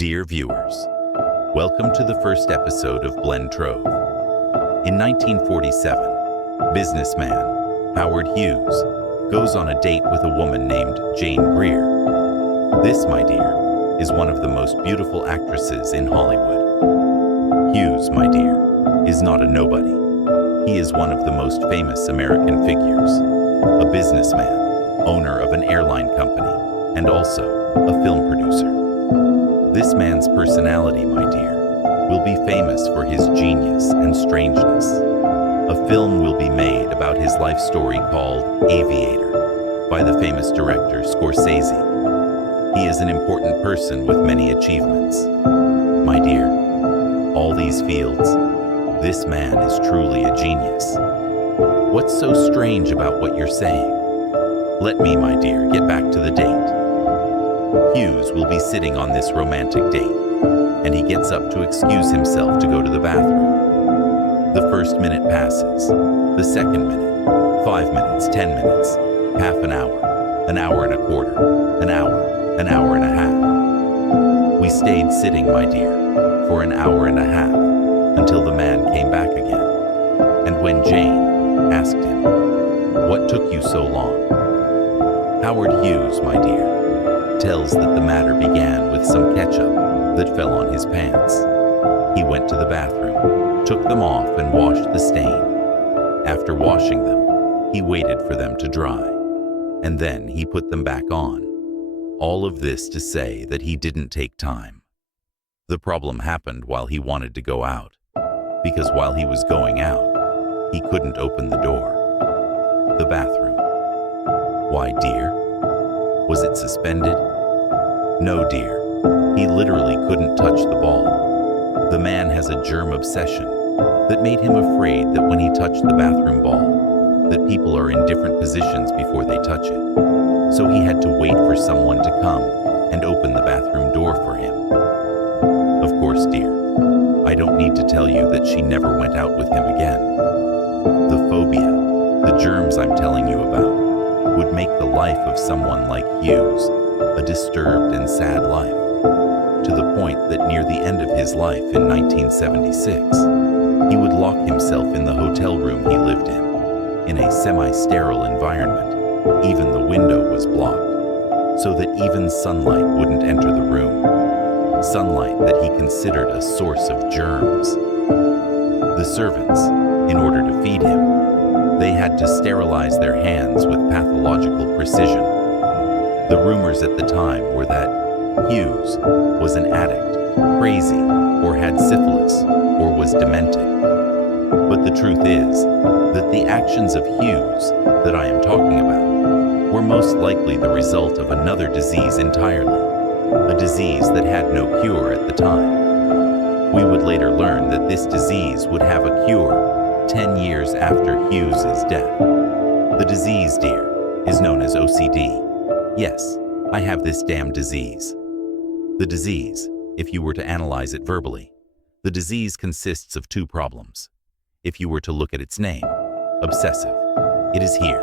Dear viewers, welcome to the first episode of Blend Trove. In 1947, businessman Howard Hughes goes on a date with a woman named Jane Greer. This, my dear, is one of the most beautiful actresses in Hollywood. Hughes, my dear, is not a nobody. He is one of the most famous American figures, a businessman, owner of an airline company, and also a film producer. This man's personality, my dear, will be famous for his genius and strangeness. A film will be made about his life story called Aviator by the famous director Scorsese. He is an important person with many achievements. My dear, all these fields, this man is truly a genius. What's so strange about what you're saying? Let me, my dear, get back to the date. Hughes will be sitting on this romantic date, and he gets up to excuse himself to go to the bathroom. The first minute passes, the second minute, 5 minutes, 10 minutes, half an hour and a quarter, an hour and a half. We stayed sitting, my dear, for an hour and a half, until the man came back again. And when Jane asked him, "What took you so long?" Howard Hughes, my dear, tells that the matter began with some ketchup that fell on his pants. He went to the bathroom, took them off and washed the stain. After washing them, he waited for them to dry, and then he put them back on. All of this to say that he didn't take time. The problem happened while he wanted to go out, because while he was going out, he couldn't open the door. The bathroom. Why, dear? Was it suspended? No, dear. He literally couldn't touch the ball. The man has a germ obsession that made him afraid that when he touched the bathroom ball, that people are in different positions before they touch it. So he had to wait for someone to come and open the bathroom door for him. Of course, dear, I don't need to tell you that she never went out with him again. The phobia, the germs I'm telling you about, would make the life of someone like Hughes a disturbed and sad life, to the point that near the end of his life in 1976, he would lock himself in the hotel room he lived in a semi-sterile environment. Even the window was blocked, so that even sunlight wouldn't enter the room, sunlight that he considered a source of germs. The servants, in order to feed him, they had to sterilize their hands with pathological precision. The rumors at the time were that Hughes was an addict, crazy, or had syphilis, or was demented. But the truth is that the actions of Hughes that I am talking about were most likely the result of another disease entirely, a disease that had no cure at the time. We would later learn that this disease would have a cure 10 years after Hughes's death. The disease, dear, is known as OCD. Yes, I have this damn disease. The disease, if you were to analyze it verbally, the disease consists of two problems. If you were to look at its name, obsessive, it is here,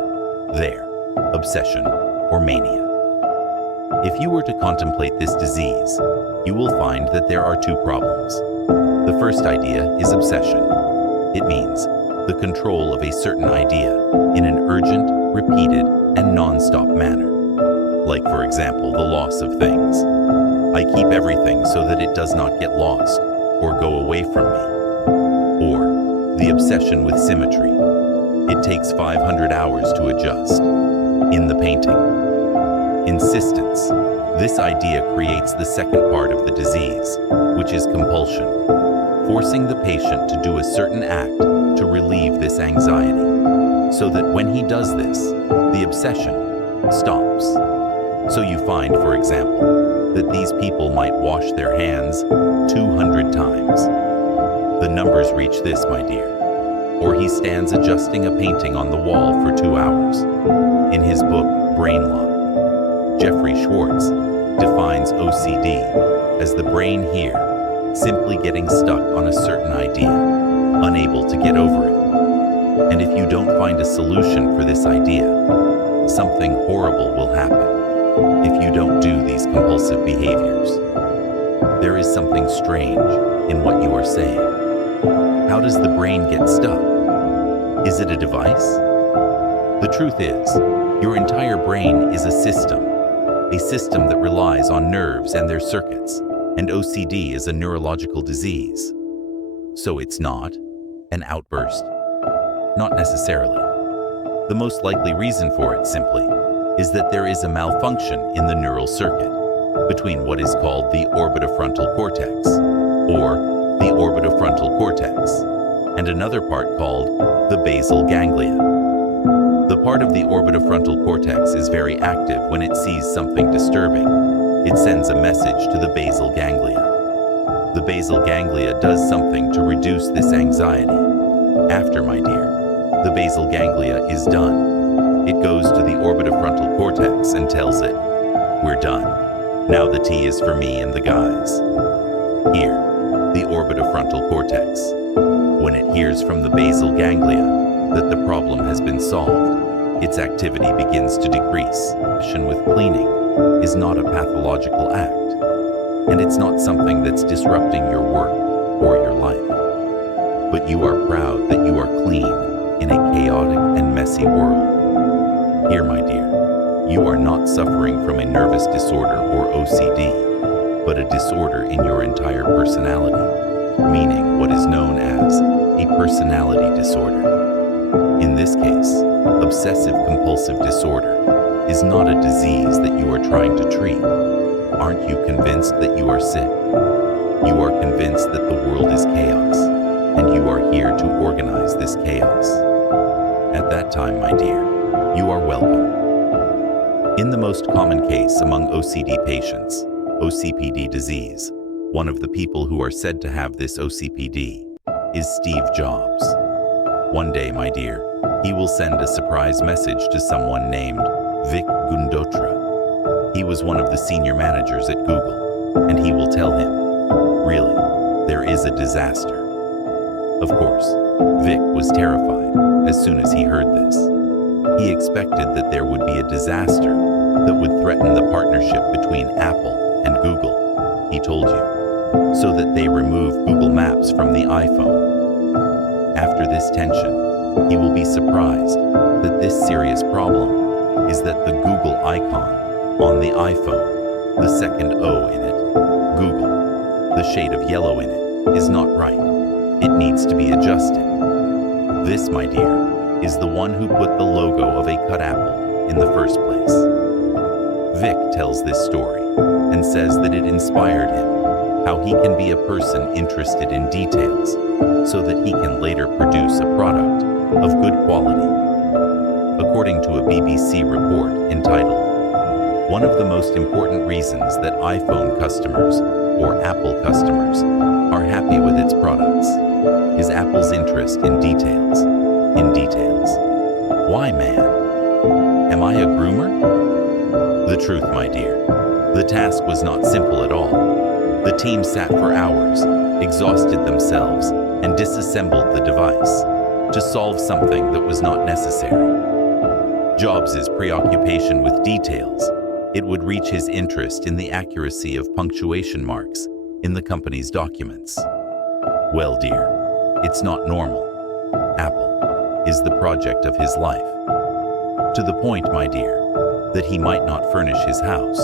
there, obsession, or mania. If you were to contemplate this disease, you will find that there are two problems. The first idea is obsession. It means the control of a certain idea in an urgent, repeated, and non-stop manner. Like, for example, the loss of things. I keep everything so that it does not get lost or go away from me. Or the obsession with symmetry. It takes 500 hours to adjust. In the painting. Insistence. This idea creates the second part of the disease, which is compulsion, forcing the patient to do a certain act to relieve this anxiety, so that when he does this, the obsession stops. So you find, for example, that these people might wash their hands 200 times. The numbers reach this, my dear. Or he stands adjusting a painting on the wall for 2 hours. In his book, Brain Lock, Jeffrey Schwartz defines OCD as the brain here, simply getting stuck on a certain idea, unable to get over it. And if you don't find a solution for this idea, something horrible will happen if you don't do these compulsive behaviors. There is something strange in what you are saying. How does the brain get stuck? Is it a device? The truth is, your entire brain is a system that relies on nerves and their circuits, and OCD is a neurological disease. So it's not an outburst? Not necessarily. The most likely reason for it, simply, is that there is a malfunction in the neural circuit between what is called the orbitofrontal cortex, or the orbitofrontal cortex, and another part called the basal ganglia. The part of the orbitofrontal cortex is very active when it sees something disturbing. It sends a message to the basal ganglia. The basal ganglia does something to reduce this anxiety. After, my dear, the basal ganglia is done, it goes to the orbitofrontal cortex and tells it, "We're done. Now the tea is for me and the guys." Here, the orbitofrontal cortex. When it hears from the basal ganglia that the problem has been solved, its activity begins to decrease. With cleaning is not a pathological act, and it's not something that's disrupting your work or your life. But you are proud that you are clean in a chaotic and messy world. Here, my dear, you are not suffering from a nervous disorder or OCD, but a disorder in your entire personality, meaning what is known as a personality disorder. In this case, obsessive-compulsive disorder is not a disease that you are trying to treat. Aren't you convinced that you are sick? You are convinced that the world is chaos, and you are here to organize this chaos. At that time, my dear, you are welcome. In the most common case among OCD patients, OCPD disease, one of the people who are said to have this OCPD is Steve Jobs. One day, my dear, he will send a surprise message to someone named Vic Gundotra. He was one of the senior managers at Google, and he will tell him, "Really, there is a disaster." Of course, Vic was terrified as soon as he heard this. He expected that there would be a disaster that would threaten the partnership between Apple and Google, he told you, so that they remove Google Maps from the iPhone. After this tension, he will be surprised that this serious problem is that the Google icon on the iPhone, the second O in it, Google, the shade of yellow in it, is not right. It needs to be adjusted. This, my dear, is the one who put the logo of a cut apple in the first place. Vic tells this story and says that it inspired him, how he can be a person interested in details so that he can later produce a product of good quality. According to a BBC report entitled, "One of the most important reasons that iPhone customers, or Apple customers, are happy with its products is Apple's interest in details. In details. Why, man? Am I a groomer?" The truth, my dear, the task was not simple at all. The team sat for hours, exhausted themselves, and disassembled the device to solve something that was not necessary. Jobs' preoccupation with details, it would reach his interest in the accuracy of punctuation marks in the company's documents. Well, dear, it's not normal. Apple is the project of his life. To the point, my dear, that he might not furnish his house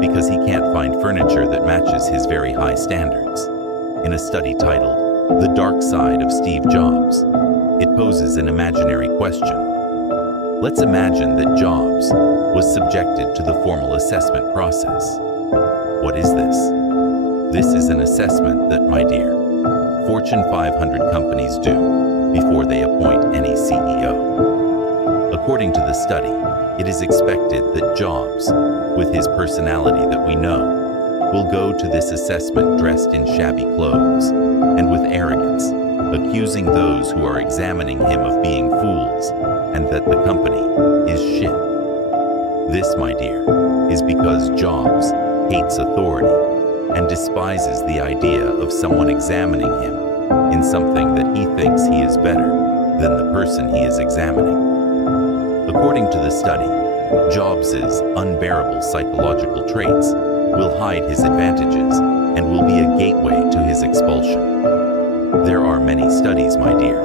because he can't find furniture that matches his very high standards. In a study titled, "The Dark Side of Steve Jobs," it poses an imaginary question. Let's imagine that Jobs was subjected to the formal assessment process. What is this? This is an assessment that, my dear, Fortune 500 companies do before they appoint any CEO. According to the study, it is expected that Jobs, with his personality that we know, will go to this assessment dressed in shabby clothes and with arrogance, accusing those who are examining him of being fools and that the company is shit. This, my dear, is because Jobs hates authority and despises the idea of someone examining him in something that he thinks he is better than the person he is examining. According to the study, Jobs' unbearable psychological traits will hide his advantages and will be a gateway to his expulsion. There are many studies, my dear,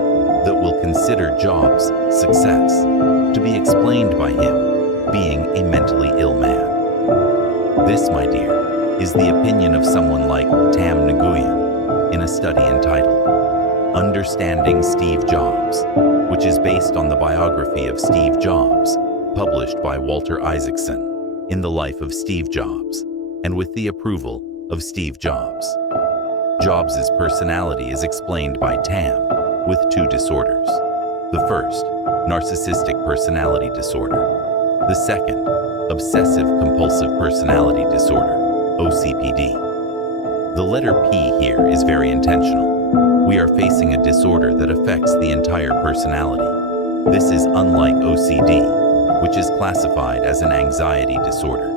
that will consider Jobs' success to be explained by him being a mentally ill man. This, my dear, is the opinion of someone like Tam Nguyen in a study entitled Understanding Steve Jobs, which is based on the biography of Steve Jobs, published by Walter Isaacson in The Life of Steve Jobs, and with the approval of Steve Jobs. Jobs' personality is explained by Tam with two disorders. The first, narcissistic personality disorder. The second, obsessive-compulsive personality disorder, OCPD. The letter P here is very intentional. We are facing a disorder that affects the entire personality. This is unlike OCD, which is classified as an anxiety disorder.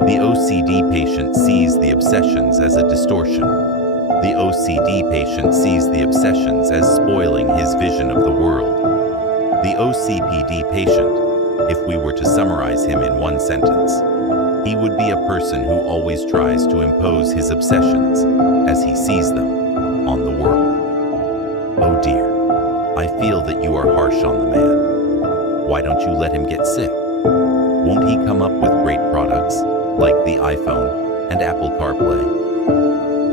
The OCD patient sees the obsessions as a distortion. The OCD patient sees the obsessions as spoiling his vision of the world. The OCPD patient, if we were to summarize him in one sentence, he would be a person who always tries to impose his obsessions, as he sees them, on the world. Oh dear, I feel that you are harsh on the man. Why don't you let him get sick? Won't he come up with great products, like the iPhone and Apple CarPlay?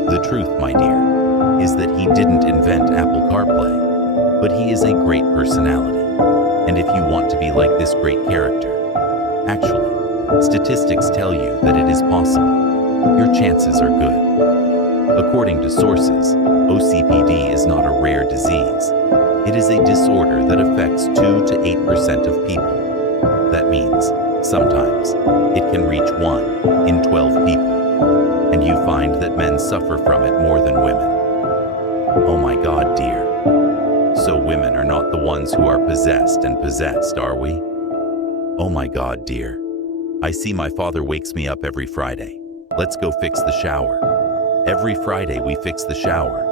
The truth, my dear, is that he didn't invent Apple CarPlay, but he is a great personality. And if you want to be like this great character, actually, statistics tell you that it is possible. Your chances are good. According to sources, OCPD is not a rare disease. It is a disorder that affects 2 to 8% of people. That means, sometimes, it can reach 1 in 12 people. And you find that men suffer from it more than women. Oh my God, dear. So women are not the ones who are possessed and possessed, are we? Oh my God, dear. I see my father wakes me up every Friday. Let's go fix the shower. Every Friday we fix the shower.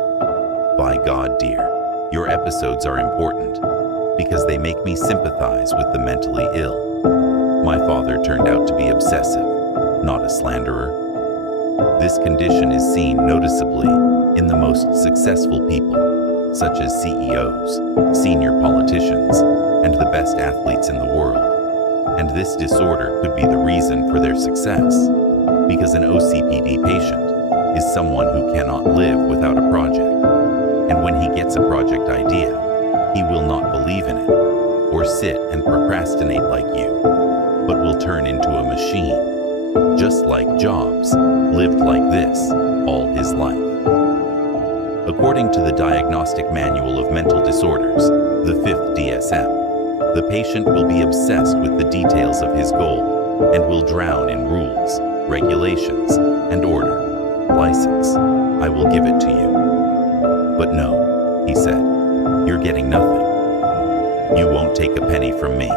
By God, dear, your episodes are important because they make me sympathize with the mentally ill. My father turned out to be obsessive, not a slanderer. This condition is seen noticeably in the most successful people, such as CEOs, senior politicians, and the best athletes in the world. And this disorder could be the reason for their success, because an OCPD patient is someone who cannot live without a project. And when he gets a project idea, he will not believe in it, or sit and procrastinate like you, but will turn into a machine, just like Jobs lived like this all his life. According to the Diagnostic Manual of Mental Disorders, the 5th DSM, the patient will be obsessed with the details of his goal and will drown in rules, regulations, and order. License, I will give it to you. But no, he said, you're getting nothing. You won't take a penny from me.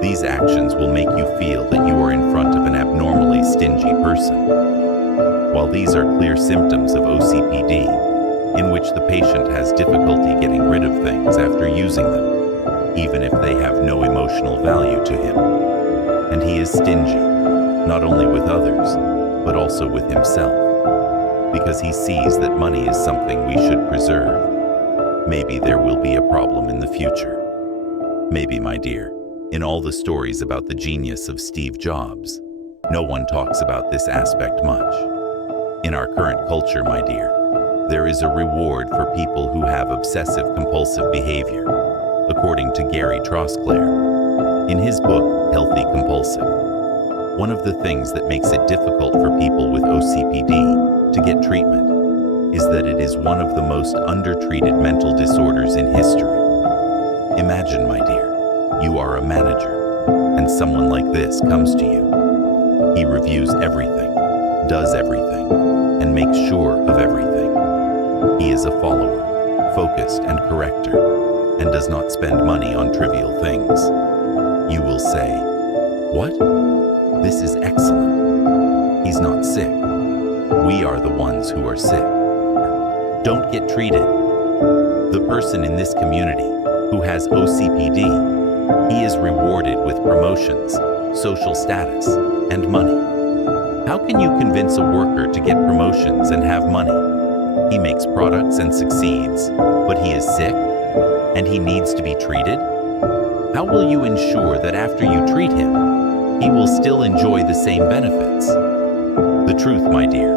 These actions will make you feel that you are in front of an abnormally stingy person. While these are clear symptoms of OCPD, in which the patient has difficulty getting rid of things after using them, even if they have no emotional value to him. And he is stingy, not only with others, but also with himself, because he sees that money is something we should preserve. Maybe there will be a problem in the future. Maybe, my dear, in all the stories about the genius of Steve Jobs, no one talks about this aspect much. In our current culture, my dear, there is a reward for people who have obsessive-compulsive behavior, according to Gary Trosclair. In his book, Healthy Compulsive, one of the things that makes it difficult for people with OCPD to get treatment is that it is one of the most undertreated mental disorders in history. Imagine, my dear, you are a manager, and someone like this comes to you. He reviews everything, does everything, and makes sure of everything. He is a follower, focused and corrector, and does not spend money on trivial things. You will say, "What? This is excellent. He's not sick. We are the ones who are sick. Don't get treated." The person in this community who has OCPD, he is rewarded with promotions, social status, and money. How can you convince a worker to get promotions and have money? He makes products and succeeds, but he is sick and he needs to be treated? How will you ensure that after you treat him, he will still enjoy the same benefits? The truth, my dear,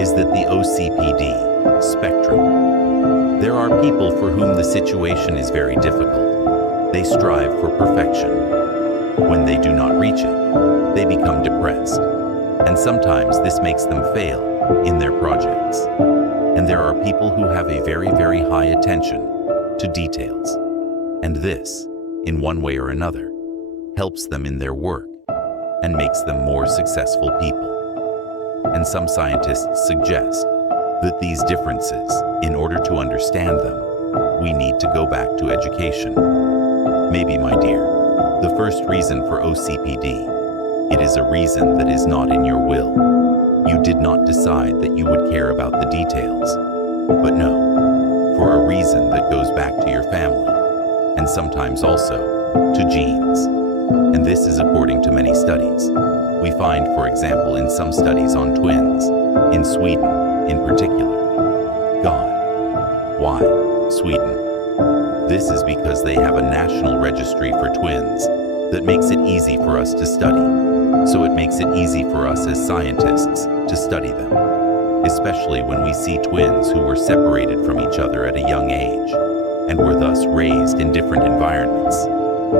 is that the OCPD spectrum. There are people for whom the situation is very difficult. They strive for perfection. When they do not reach it, they become depressed. And sometimes this makes them fail in their projects. And there are people who have a very, very high attention to details. And this, in one way or another, helps them in their work and makes them more successful people. And some scientists suggest that these differences, in order to understand them, we need to go back to education. Maybe, my dear, the first reason for OCPD, it is a reason that is not in your will. You did not decide that you would care about the details, but no, for a reason that goes back to your family, and sometimes also to genes. And this is according to many studies. We find, for example, in some studies on twins, in Sweden in particular. God, why Sweden? This is because they have a national registry for twins that makes it easy for us to study. So it makes it easy for us as scientists to study them, especially when we see twins who were separated from each other at a young age and were thus raised in different environments.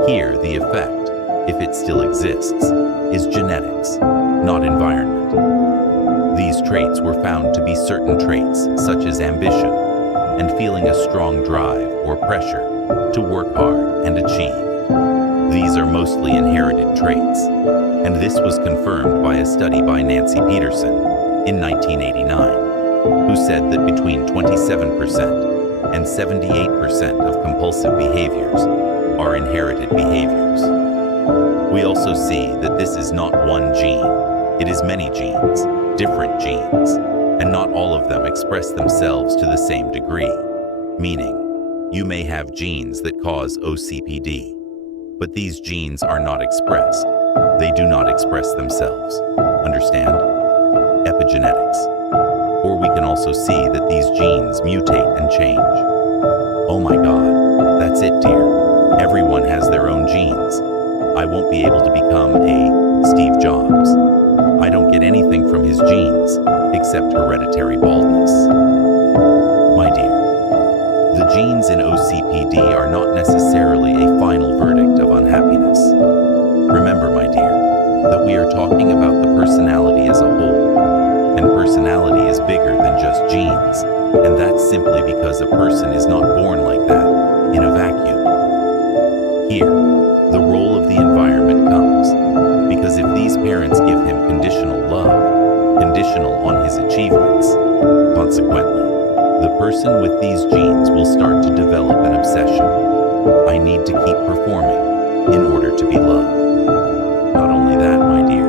Here, the effect, if it still exists, is genetics, not environment. These traits were found to be certain traits such as ambition and feeling a strong drive or pressure to work hard and achieve. These are mostly inherited traits, and this was confirmed by a study by Nancy Peterson in 1989, who said that between 27% and 78% of compulsive behaviors are inherited behaviors. We also see that this is not one gene, it is many genes, different genes, and not all of them express themselves to the same degree, meaning you may have genes that cause OCPD, but these genes are not expressed. They do not express themselves. Understand? Epigenetics. Or we can also see that these genes mutate and change. Oh my God, that's it, dear. Everyone has their own genes. I won't be able to become a Steve Jobs. I don't get anything from his genes except hereditary baldness. My dear, the genes in OCPD are not necessarily a final verdict of unhappiness. Remember, my dear, that we are talking about the personality as a whole, and personality is bigger than just genes, and that's simply because a person is not born like that, in a vacuum. Here, the role of the environment comes, because if these parents give him conditional love, conditional on his achievements, consequently, the person with these genes will start to develop an obsession. I need to keep performing in order to be loved. Not only that, my dear,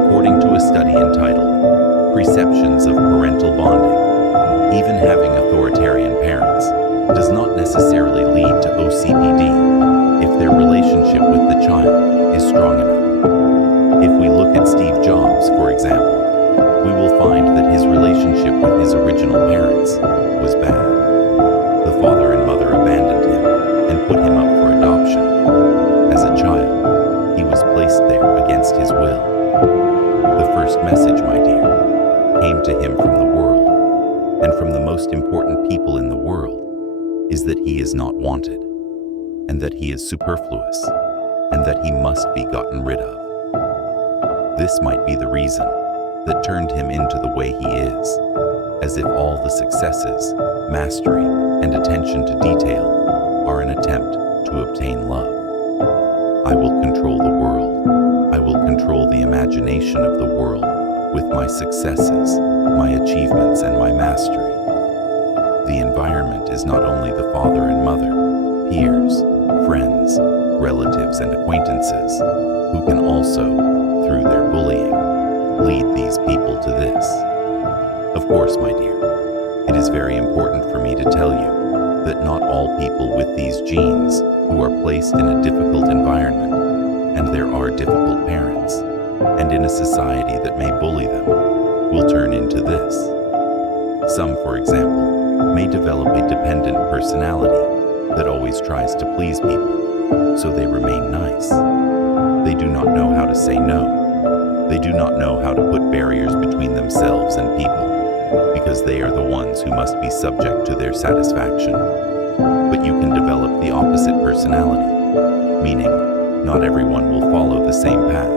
according to a study entitled Perceptions of Parental Bonding, even having authoritarian parents does not necessarily lead to OCPD if their relationship with the child is strong enough. If we look at Steve Jobs, for example, we will find that his relationship with his original parents was bad. The father and mother abandoned him and put him up for adoption. As a child, he was placed there against his will. The first message, my dear, came to him from the world, and from the most important people in the world, is that he is not wanted, and that he is superfluous, and that he must be gotten rid of. This might be the reason that turned him into the way he is, as if all the successes, mastery, and attention to detail are an attempt to obtain love. I will control the world. I will control the imagination of the world with my successes, my achievements, and my mastery. The environment is not only the father and mother, peers, friends, relatives, and acquaintances, who can also, through their bullying, lead these people to this. Of course, my dear, it is very important for me to tell you that not all people with these genes who are placed in a difficult environment, and there are difficult parents, and in a society that may bully them, will turn into this. Some, for example, may develop a dependent personality that always tries to please people, so they remain nice. They do not know how to say no. They do not know how to put barriers between themselves and people, because they are the ones who must be subject to their satisfaction. But you can develop the opposite personality, meaning not everyone will follow the same path,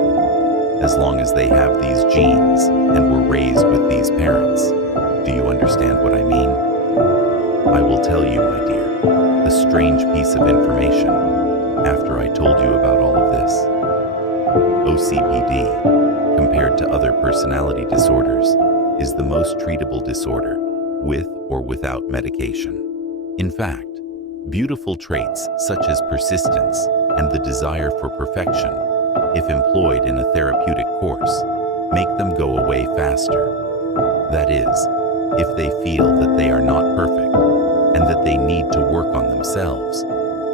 as long as they have these genes and were raised with these parents. Do you understand what I mean? I will tell you, my dear, a strange piece of information after I told you about all of this. OCPD, compared to other personality disorders, is the most treatable disorder with or without medication. In fact, beautiful traits such as persistence and the desire for perfection, if employed in a therapeutic course, make them go away faster. That is, if they feel that they are not perfect and that they need to work on themselves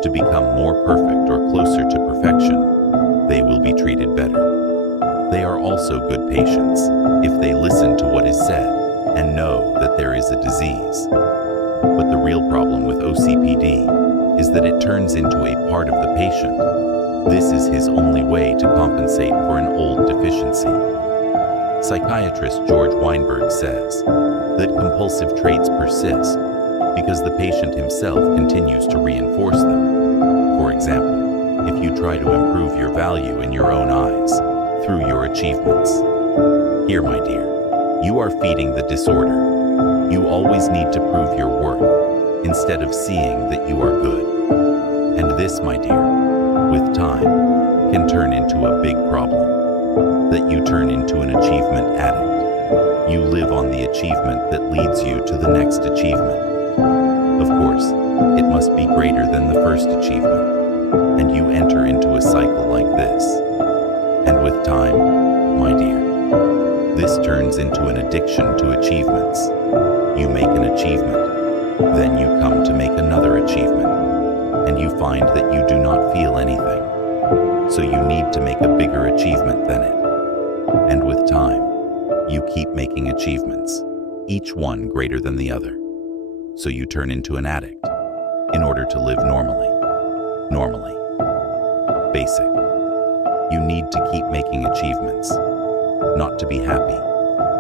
to become more perfect or closer to perfection, they will be treated better. They are also good patients if they listen to what is said and know that there is a disease. But the real problem with OCPD is that it turns into a part of the patient. This is his only way to compensate for an old deficiency. Psychiatrist George Weinberg says that compulsive traits persist because the patient himself continues to reinforce them. For example, if you try to improve your value in your own eyes through your achievements. Here, my dear, you are feeding the disorder. You always need to prove your worth instead of seeing that you are good. And this, my dear, with time, can turn into a big problem, that you turn into an achievement addict. You live on the achievement that leads you to the next achievement. Of course, it must be greater than the first achievement, and you enter into a cycle like this. And with time, my dear, this turns into an addiction to achievements. You make an achievement, then you come to make another achievement, and you find that you do not feel anything. So you need to make a bigger achievement than it. And with time, you keep making achievements, each one greater than the other. So you turn into an addict in order to live normally. Normally. Basic. You need to keep making achievements, not to be happy.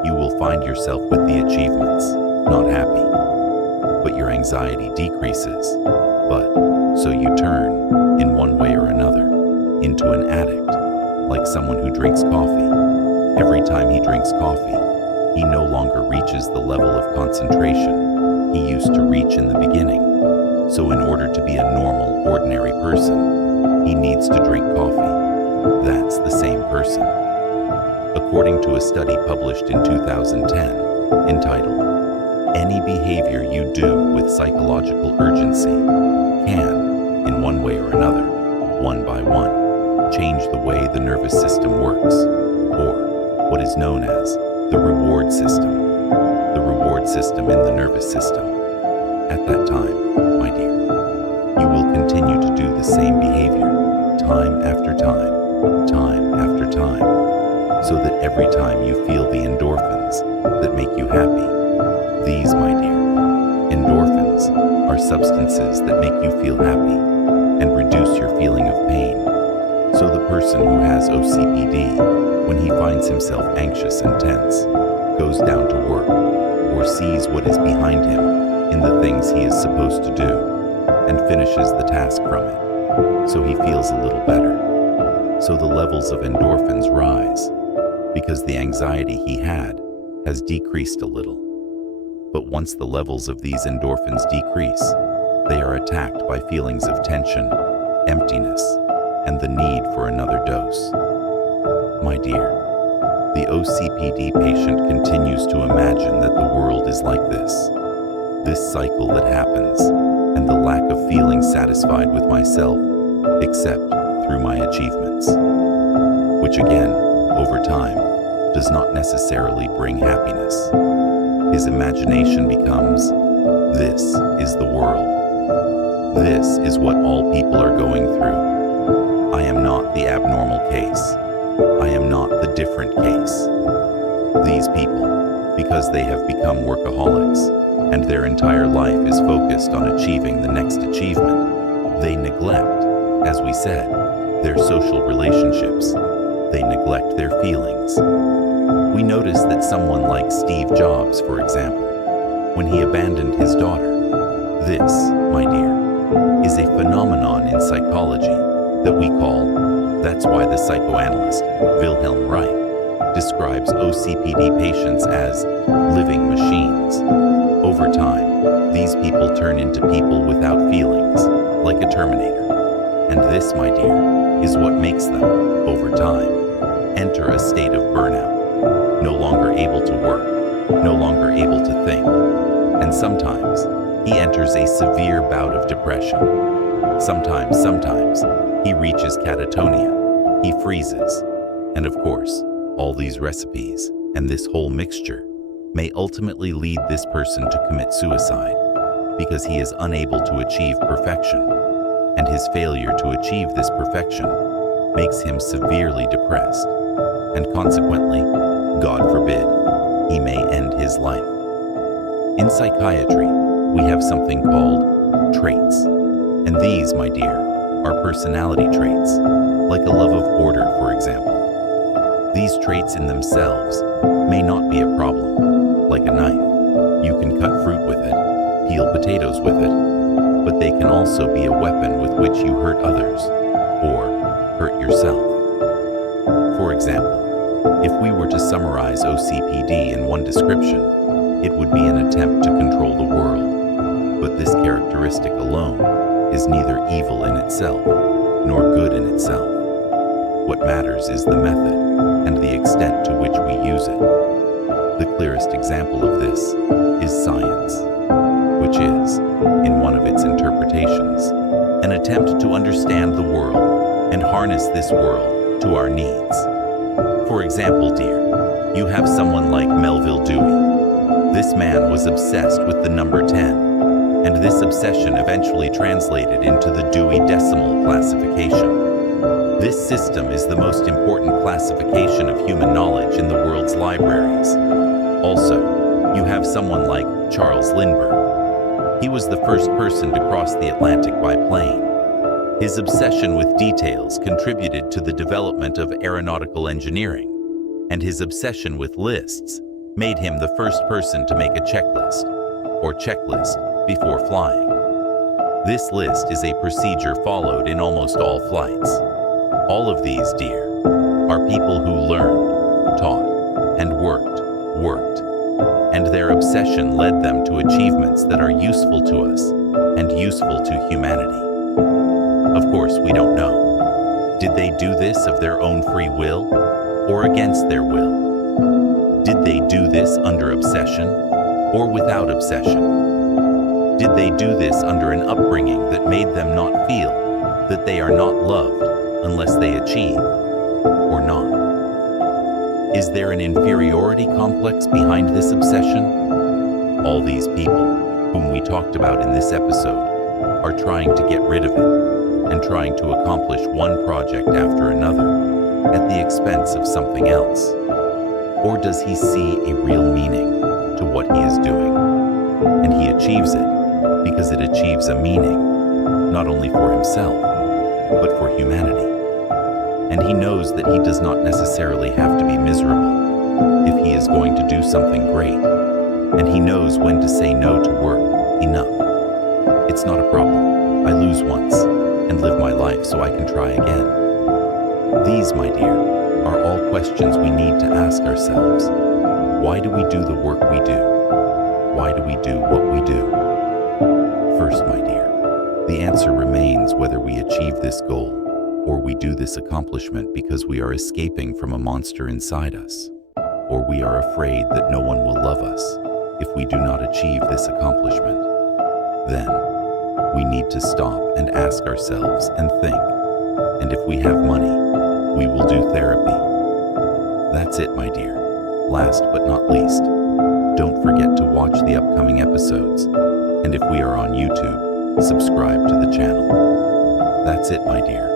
You will find yourself with the achievements, not happy. But your anxiety decreases. But, so you turn, in one way or another, into an addict, like someone who drinks coffee. Every time he drinks coffee, he no longer reaches the level of concentration he used to reach in the beginning. So in order to be a normal, ordinary person, he needs to drink coffee. That's the same person. According to a study published in 2010, entitled, "Any Behavior You Do with Psychological Urgency Can, in one way or another, one by one, change the way the nervous system works," or what is known as the reward system. The reward system in the nervous system. At that time, my dear, you will continue to do the same behavior, time after time, time after time, so that every time you feel the endorphins that make you happy, these, my dear, endorphins are substances that make you feel happy and reduce your feeling of pain. So the person who has OCPD, when he finds himself anxious and tense, goes down to work or sees what is behind him in the things he is supposed to do and finishes the task from it. So he feels a little better. So the levels of endorphins rise because the anxiety he had has decreased a little. But once the levels of these endorphins decrease, they are attacked by feelings of tension, emptiness, and the need for another dose. My dear, the OCPD patient continues to imagine that the world is like this cycle that happens, and the lack of feeling satisfied with myself, except through my achievements, which again, over time, does not necessarily bring happiness. His imagination becomes, this is the world. This is what all people are going through. I am not the abnormal case. I am not the different case. These people, because they have become workaholics, and their entire life is focused on achieving the next achievement, they neglect, as we said, their social relationships. They neglect their feelings. We notice that someone like Steve Jobs, for example, when he abandoned his daughter, this, my dear, is a phenomenon in psychology that we call, that's why the psychoanalyst Wilhelm Reich describes OCPD patients as living machines. Over time, these people turn into people without feelings, like a Terminator. And this, my dear, is what makes them, over time, enter a state of burnout, no longer able to work, no longer able to think, and sometimes he enters a severe bout of depression. Sometimes, he reaches catatonia, he freezes, and of course, all these recipes and this whole mixture may ultimately lead this person to commit suicide because he is unable to achieve perfection, and his failure to achieve this perfection makes him severely depressed, and consequently, God forbid, he may end his life. In psychiatry, we have something called traits, and these, my dear, are personality traits, like a love of order, for example. These traits in themselves may not be a problem, like a knife. You can cut fruit with it, peel potatoes with it, but they can also be a weapon with which you hurt others, or hurt yourself. For example, if we were to summarize OCPD in one description, it would be an attempt to control the world. But this characteristic alone is neither evil in itself, nor good in itself. What matters is the method and the extent to which we use it. The clearest example of this is science, which is, in one of its interpretations, an attempt to understand the world and harness this world to our needs. For example, dear, you have someone like Melville Dewey. This man was obsessed with the number 10, and this obsession eventually translated into the Dewey Decimal Classification. This system is the most important classification of human knowledge in the world's libraries. Also, you have someone like Charles Lindbergh. He was the first person to cross the Atlantic by plane. His obsession with details contributed to the development of aeronautical engineering, and his obsession with lists made him the first person to make a checklist, or checklist, before flying. This list is a procedure followed in almost all flights. All of these, dear, are people who learned, taught, and worked, and their obsession led them to achievements that are useful to us and useful to humanity. Of course, we don't know. Did they do this of their own free will or against their will? Did they do this under obsession or without obsession? Did they do this under an upbringing that made them not feel that they are not loved unless they achieve, or not? Is there an inferiority complex behind this obsession? All these people, whom we talked about in this episode, are trying to get rid of it, and trying to accomplish one project after another, at the expense of something else. Or does he see a real meaning to what he is doing? And he achieves it because it achieves a meaning, not only for himself, but for humanity. And he knows that he does not necessarily have to be miserable if he is going to do something great. And he knows when to say no to work, enough. It's not a problem. I lose once and live my life so I can try again. These, my dear, are all questions we need to ask ourselves. Why do we do the work we do? Why do we do what we do? First, my dear, the answer remains whether we achieve this goal or we do this accomplishment because we are escaping from a monster inside us, or we are afraid that no one will love us if we do not achieve this accomplishment. Then, we need to stop and ask ourselves and think, and if we have money, we will do therapy. That's it, my dear. Last but not least, don't forget to watch the upcoming episodes, and if we are on YouTube, subscribe to the channel. That's it, my dear.